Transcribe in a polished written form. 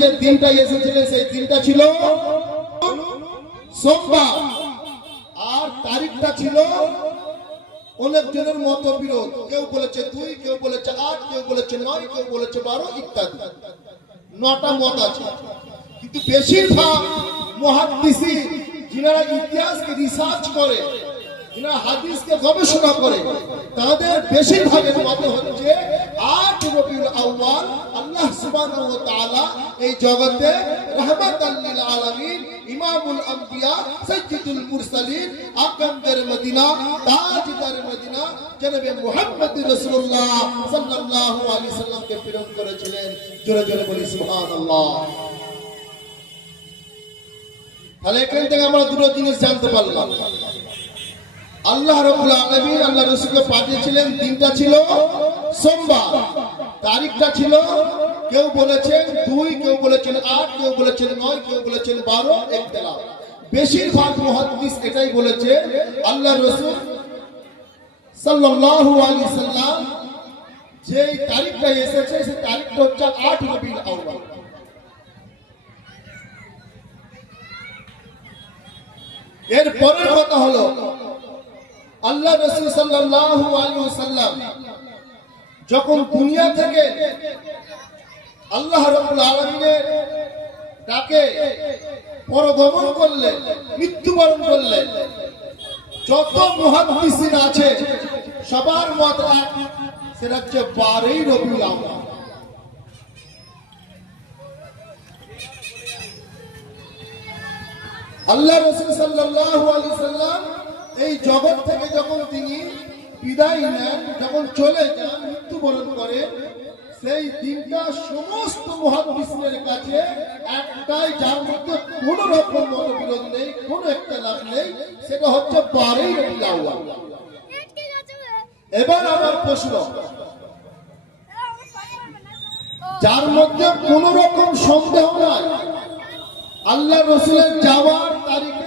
যে দিনটা এসেছিলেন সেই দিনটা ছিল সোমবার, আর তারিখটা ছিল অনেকজনের মতবিরোধ। কেউ বলেছে 2, কেউ বলেছে 8, কেউ বলেছে 9, কেউ বলেছে 12 ইত্যাদি। 9টা মত আছে। কিন্তু বেশিরভাগ মুহাদ্দিসিন যিনারা ইতিহাসকে রিসার্চ করে, যিনারা হাদিসকে গবেষণা করে, তাদের বেশিরভাগের মত হচ্ছে 8 রবিউল আউয়াল আল্লাহ সুবহানাহু ওয়া তাআলা এই জগতে রাহমাতাল লিল আলামিন, ইমামুল আম্বিয়া, সাইয়্যিদুল মুরসালিন, আকমদের মদিনা, তাজদার মদিনা জনাবে মুহাম্মদ রাসূলুল্লাহ সাল্লাল্লাহু আলাইহি সাল্লামকে প্রেরণ করেছিলেন। জোরে জোরে বলি সুবহানাল্লাহ। তাহলে এখান থেকে আমরা দুটো জিনিস জানতে পারলাম। আল্লাহ রাব্বুল আলামিন আল্লাহ রাসূলকে পাঠিয়েছিলেন, দিনটা ছিল সোমবার, তারিখটা ছিল কেউ বলেছেন 2, কেউ বলেছেন 8, কেউ বলেছেন 9, কেউ বলেছেন 12 ইখতিলাফ। বেশিরভাগ মুহাদ্দিস এটাই বলেছে আল্লাহ রাসূল সাল্লাল্লাহু আলাইহি সাল্লাম যে তারিখটা এসেছে সেই তারিখটা হচ্ছে 8 রবিউল আউয়াল। এর পরের কথা হলো আল্লাহ রাসূল সাল্লাল্লাহু আলাইহি ওয়াসাল্লাম যখন দুনিয়া থেকে আল্লাহ রাব্বুল আলামিনের ডাকে পরগমন করলেন, মৃত্যুবরণ করলেন, যত মুহাদ্দিসিন আছে সবার মত এক, সেটা হচ্ছে 12ই রবিউল আউয়াল। আল্লাহ রাসূল সাল্লাল্লাহু আলাইহি সাল্লাম এই জগৎ থেকে যখন তিনি বিদায় নেন, যখন চলে যান, মৃত্যুবরণ করে, সেই দিনটা সমস্ত মুহাদ্দিসের কাছে একটাই, যার মধ্যে কোনো রকম মতবিরোধ নেই, কোনো একটা লাভ নেই, সেটা হচ্ছে 12ই রবিউল আউয়াল। এবার আমার প্রশ্ন, যার মধ্যে কোনো রকম সন্দেহ নাই আল্লাহ রাসূলের যাওয়ার তারিখে